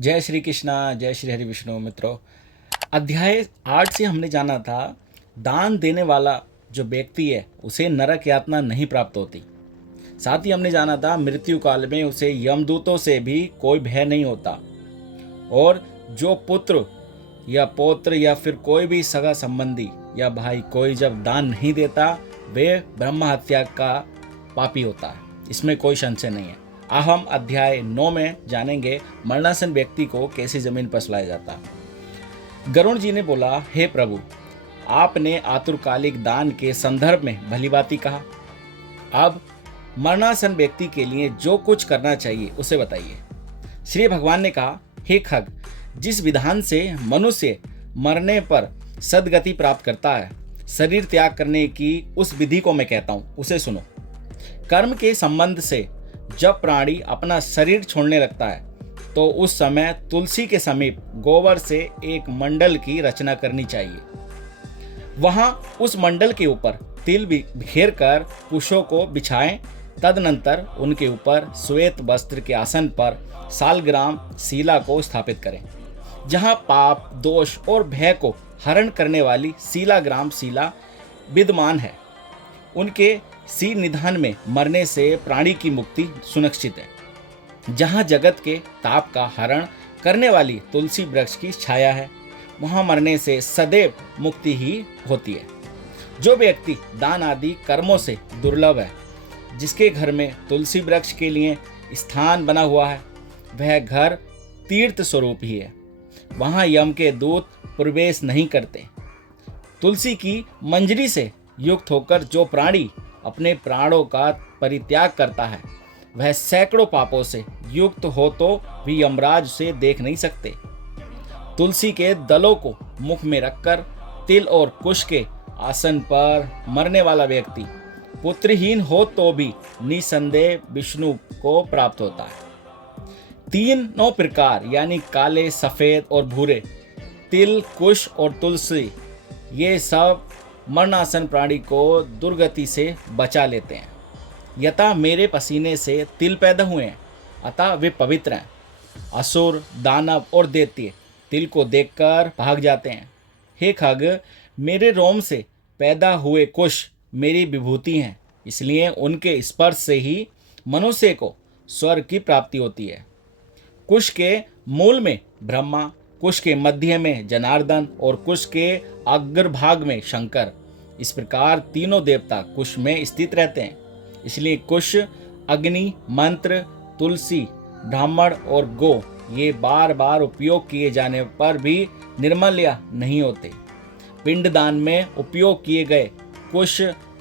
जय श्री कृष्णा, जय श्री हरि विष्णु। मित्रों, अध्याय 8 से हमने जाना था दान देने वाला जो व्यक्ति है उसे नरक यातना नहीं प्राप्त होती। साथ ही हमने जाना था मृत्यु काल में उसे यमदूतों से भी कोई भय नहीं होता। और जो पुत्र या पौत्र या फिर कोई भी सगा संबंधी या भाई कोई जब दान नहीं देता वे ब्रह्म हत्या का पापी होता है, इसमें कोई संशय नहीं है। हम अध्याय 9 में जानेंगे मरणासन व्यक्ति को कैसे जमीन पर सुलाया जाता है। गरुण जी ने बोला, हे प्रभु, आपने आतुरकालिक दान के संदर्भ में भली बात ही कहा। अब मरणासन व्यक्ति के लिए जो कुछ करना चाहिए उसे बताइए। श्री भगवान ने कहा, हे खग, जिस विधान से मनुष्य मरने पर सदगति प्राप्त करता है, शरीर त्याग करने की उस विधि को मैं कहता हूं, उसे सुनो। कर्म के संबंध से जब प्राणी अपना शरीर छोड़ने लगता है तो उस समय तुलसी के समीप गोबर से एक मंडल की रचना करनी चाहिए। वहां उस मंडल के ऊपर तिल बिखेर कर कुशों को बिछाएं। तदनंतर उनके ऊपर श्वेत वस्त्र के आसन पर सालग्राम शिला को स्थापित करें। जहां पाप, दोष और भय को हरण करने वाली शिलाग्राम शिला विद्यमान है, उनके सी निधान में मरने से प्राणी की मुक्ति सुनिश्चित है। जहाँ जगत के ताप का हरण करने वाली तुलसी वृक्ष की छाया है, वहाँ मरने से सदैव मुक्ति ही होती है। जो व्यक्ति दान आदि कर्मों से दुर्लभ है, जिसके घर में तुलसी वृक्ष के लिए स्थान बना हुआ है, वह घर तीर्थ स्वरूप ही है। वहाँ यम के दूत प्रवेश नहीं करते। तुलसी की मंजरी से युक्त होकर जो प्राणी अपने प्राणों का परित्याग करता है, वह सैकड़ों पापों से युक्त हो तो भी यमराज से देख नहीं सकते। तुलसी के दलों को मुख में रखकर तिल और कुश के आसन पर मरने वाला व्यक्ति पुत्रहीन हो तो भी निसंदेह विष्णु को प्राप्त होता है। तीनों प्रकार यानी काले, सफेद और भूरे, तिल, कुश और तुलसी, ये सब मरणासन प्राणी को दुर्गति से बचा लेते हैं। यथा मेरे पसीने से तिल पैदा हुए हैं, अतः वे पवित्र हैं। असुर, दानव और दैत्य तिल को देखकर भाग जाते हैं। हे खग, मेरे रोम से पैदा हुए कुश मेरी विभूति हैं, इसलिए उनके स्पर्श से ही मनुष्य को स्वर्ग की प्राप्ति होती है। कुश के मूल में ब्रह्मा, कुश के मध्य में जनार्दन और कुश के अग्रभाग में शंकर, इस प्रकार तीनों देवता कुश में स्थित रहते हैं। इसलिए कुश, अग्नि, मंत्र, तुलसी, ब्राह्मण और गो ये बार बार उपयोग किए जाने पर भी निर्मल्य नहीं होते। पिंडदान में उपयोग किए गए कुश,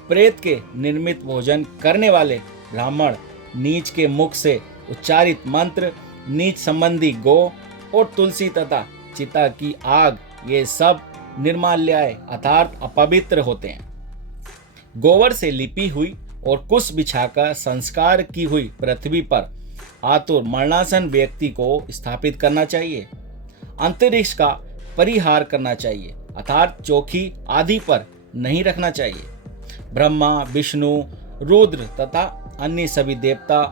प्रेत के निर्मित भोजन करने वाले ब्राह्मण, नीच के मुख से उच्चारित मंत्र, नीच संबंधी गो और तुलसी तथा चिता की आग, ये सब निर्माल्याय अर्थात अपवित्र होते हैं। गोबर से लिपी हुई और कुश बिछाकर संस्कार की हुई पृथ्वी पर आतुर मरणासन व्यक्ति को स्थापित करना चाहिए। अंतरिक्ष का परिहार करना चाहिए अर्थात चौकी आदि पर नहीं रखना चाहिए। ब्रह्मा, विष्णु, रुद्र तथा अन्य सभी देवता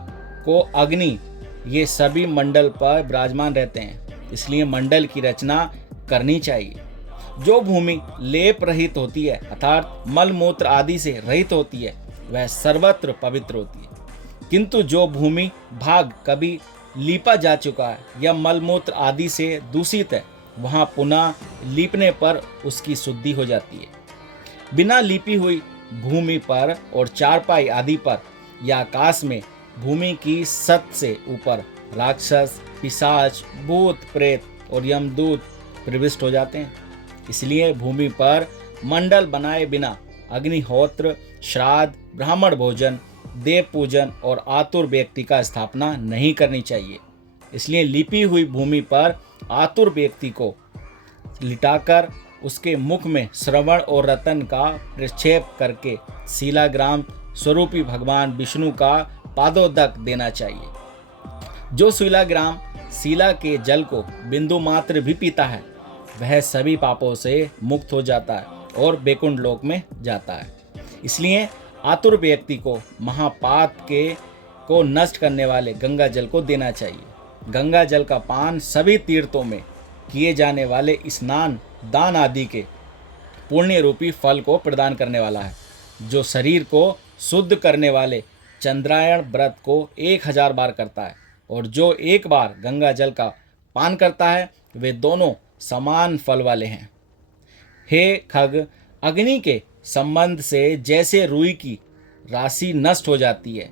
को अग्नि, ये सभी मंडल पर विराजमान रहते हैं, इसलिए मंडल की रचना करनी चाहिए। जो भूमि लेप रहित होती है अर्थात मल मूत्र आदि से रहित होती है, वह सर्वत्र पवित्र होती है। किंतु जो भूमि भाग कभी लीपा जा चुका है या मल मूत्र आदि से दूषित है, वहां पुनः लीपने पर उसकी शुद्धि हो जाती है। बिना लीपी हुई भूमि पर और चारपाई आदि पर या आकाश में भूमि की सत से ऊपर राक्षस, पिशाच, भूत, प्रेत और यमदूत प्रविष्ट हो जाते हैं। इसलिए भूमि पर मंडल बनाए बिना अग्निहोत्र, श्राद्ध, ब्राह्मण भोजन, देव पूजन और आतुर व्यक्ति का स्थापना नहीं करनी चाहिए। इसलिए लिपी हुई भूमि पर आतुर व्यक्ति को लिटाकर उसके मुख में श्रवण और रतन का प्रक्षेप करके शिलाग्राम स्वरूपी भगवान विष्णु का पादोदक देना चाहिए। जो शिलाग्राम शिला के जल को बिंदु मात्र भी पीता है, वह सभी पापों से मुक्त हो जाता है और वैकुंठ लोक में जाता है। इसलिए आतुर व्यक्ति को महापाप के को नष्ट करने वाले गंगा जल को देना चाहिए। गंगा जल का पान सभी तीर्थों में किए जाने वाले स्नान, दान आदि के पुण्य रूपी फल को प्रदान करने वाला है। जो शरीर को शुद्ध करने वाले चंद्रायण व्रत को 1000 बार करता है और जो एक बार गंगा जल का पान करता है, वे दोनों समान फल वाले हैं। हे खग, अग्नि के संबंध से जैसे रुई की राशि नष्ट हो जाती है,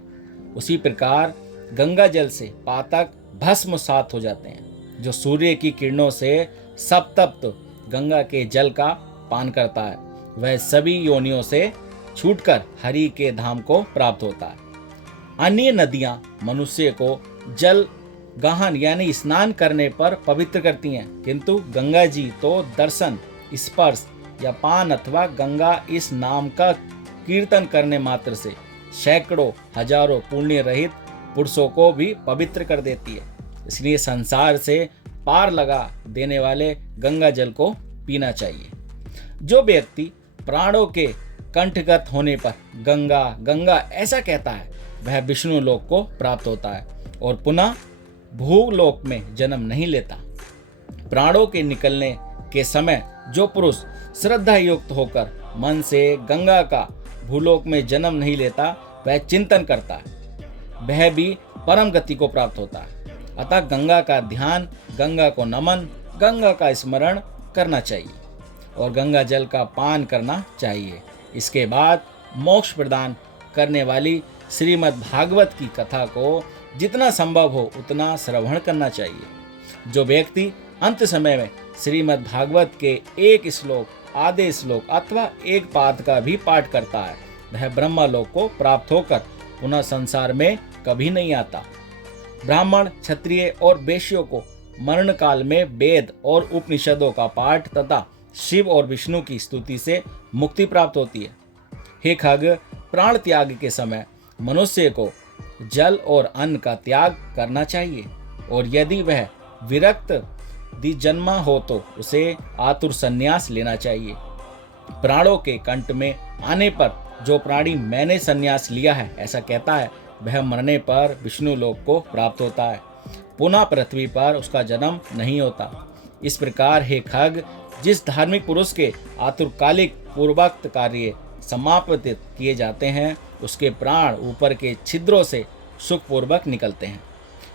उसी प्रकार गंगा जल से पातक भस्म सात हो जाते हैं। जो सूर्य की किरणों से सप्तप्त गंगा के जल का पान करता है, वह सभी योनियों से छूटकर हरि के धाम को प्राप्त होता है। अन्य नदियां मनुष्य को जल गहन यानी स्नान करने पर पवित्र करती हैं, किंतु गंगा जी तो दर्शन, स्पर्श या पान अथवा गंगा इस नाम का कीर्तन करने मात्र से सैकड़ों हजारों पुण्य रहित पुरुषों को भी पवित्र कर देती है। इसलिए संसार से पार लगा देने वाले गंगा जल को पीना चाहिए। जो व्यक्ति प्राणों के कंठगत होने पर गंगा गंगा ऐसा कहता है, वह विष्णु लोक को प्राप्त होता है और पुनः भूलोक में जन्म नहीं लेता। प्राणों के निकलने के समय जो पुरुष श्रद्धा युक्त होकर मन से गंगा का भूलोक में जन्म नहीं लेता, वह चिंतन करता है, वह भी परम गति को प्राप्त होता है। अतः गंगा का ध्यान, गंगा को नमन, गंगा का स्मरण करना चाहिए और गंगा जल का पान करना चाहिए। इसके बाद मोक्ष प्रदान करने वाली श्रीमद् भागवत की कथा को जितना संभव हो उतना श्रवण करना चाहिए। जो व्यक्ति अंत समय में श्रीमद् भागवत के एक श्लोक, आधे श्लोक अथवा एक पाद का भी पाठ करता है, वह ब्रह्मलोक को प्राप्त होकर पुनः संसार में कभी नहीं आता। ब्राह्मण, क्षत्रिय और वैश्यों को मरण काल में वेद और उपनिषदों का पाठ तथा शिव और विष्णु की स्तुति से मुक्ति प्राप्त होती है। हे खग, प्राण त्याग के समय मनुष्य को जल और अन्न का त्याग करना चाहिए और यदि वह विरक्त द्विजन्मा हो तो उसे आतुर संन्यास लेना चाहिए। प्राणों के कंठ में आने पर जो प्राणी मैंने संन्यास लिया है ऐसा कहता है, वह मरने पर विष्णु लोक को प्राप्त होता है, पुनः पृथ्वी पर उसका जन्म नहीं होता। इस प्रकार हे खग, जिस धार्मिक पुरुष के आतुरकालिक पूर्वोक्त कार्य समापित किए जाते हैं, उसके प्राण ऊपर के छिद्रों से सुखपूर्वक निकलते हैं।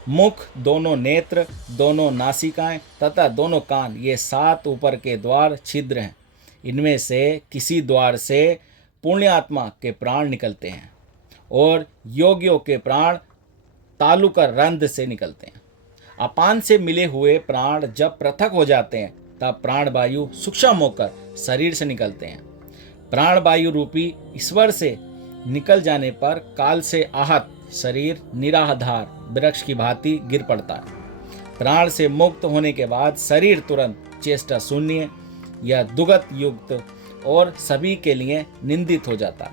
मुख, दोनों नेत्र, दोनों नासिकाएं तथा दोनों कान, ये 7 ऊपर के द्वार छिद्र हैं। इनमें से किसी द्वार से पुण्यात्मा के प्राण निकलते हैं और योगियों के प्राण तालुकर रंध्र से निकलते हैं। अपान से मिले हुए प्राण जब पृथक हो जाते हैं, तब प्राण वायु सूक्ष्म होकर शरीर से निकलते हैं। प्राण वायु रूपी ईश्वर से निकल जाने पर काल से आहत शरीर निराधार वृक्ष की भांति गिर पड़ता है। प्राण से मुक्त होने के बाद शरीर तुरंत चेष्टा शून्य या दुगत युक्त और सभी के लिए निंदित हो जाता है।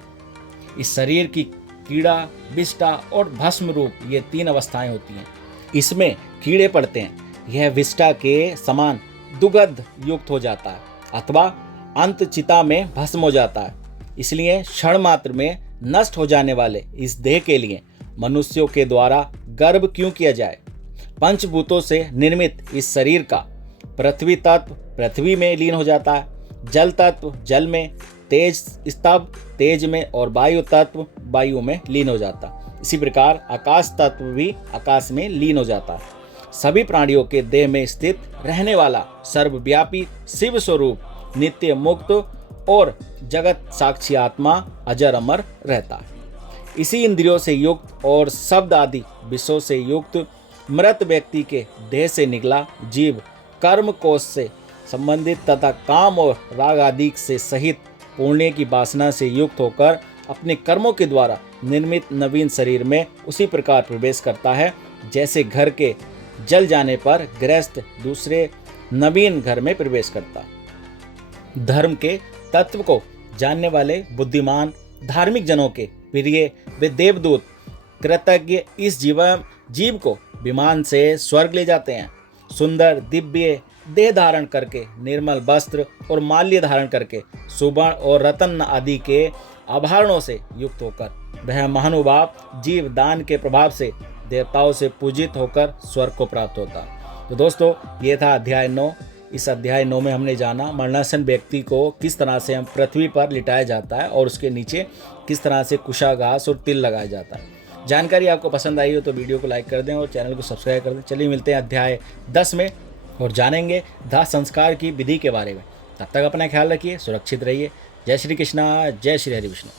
इस शरीर की कीड़ा, विष्टा और भस्म रूप ये 3 अवस्थाएं होती हैं। इसमें कीड़े पड़ते हैं, यह विष्टा के समान दुगध युक्त हो जाता है अथवा अंत चिता में भस्म हो जाता है। इसलिए क्षण मात्र में नष्ट हो जाने वाले इस देह के लिए मनुष्यों के द्वारा गर्भ क्यों किया जाए। पंचभूतों से निर्मित इस शरीर का पृथ्वी तत्व पृथ्वी में लीन हो जाता है, जल तत्व जल में, तेज स्तंभ तेज में और वायु तत्व वायु में लीन हो जाता है। इसी प्रकार आकाश तत्व भी आकाश में लीन हो जाता है। सभी प्राणियों के देह में स्थित रहने वाला सर्वव्यापी शिव स्वरूप नित्य मुक्त और जगत साक्षी आत्मा अजर अमर रहता है। इसी इंद्रियों से युक्त और शब्द आदि विषयों से युक्त मृत व्यक्ति के देह से निकला जीव कर्म कोश से संबंधित तथा काम और राग आदि से सहित पुण्य की वासना से युक्त होकर अपने कर्मों के द्वारा निर्मित नवीन शरीर में उसी प्रकार प्रवेश करता है जैसे घर के जल जाने पर गृहस्थ दूसरे नवीन घर में प्रवेश करता। धर्म के तत्व को जानने वाले बुद्धिमान धार्मिक जनों के प्रिय वे देवदूत कृतज्ञ इस जीव को विमान से स्वर्ग ले जाते हैं। सुंदर दिव्य देह धारण करके, निर्मल वस्त्र और माल्य धारण करके, सुवर्ण और रत्न आदि के आभरणों से युक्त होकर वह महानुभाव जीव दान के प्रभाव से देवताओं से पूजित होकर स्वर्ग को प्राप्त होता। तो दोस्तों, ये था अध्याय 9। इस अध्याय 9 में हमने जाना मरणासन व्यक्ति को किस तरह से हम पृथ्वी पर लिटाया जाता है और उसके नीचे किस तरह से कुशाघास और तिल लगाया जाता है। जानकारी आपको पसंद आई हो तो वीडियो को लाइक कर दें और चैनल को सब्सक्राइब कर दें। चलिए मिलते हैं अध्याय 10 में और जानेंगे दाह संस्कार की विधि के बारे में। तब तक अपना ख्याल रखिए, सुरक्षित रहिए। जय श्री कृष्णा, जय श्री हरि विष्णु।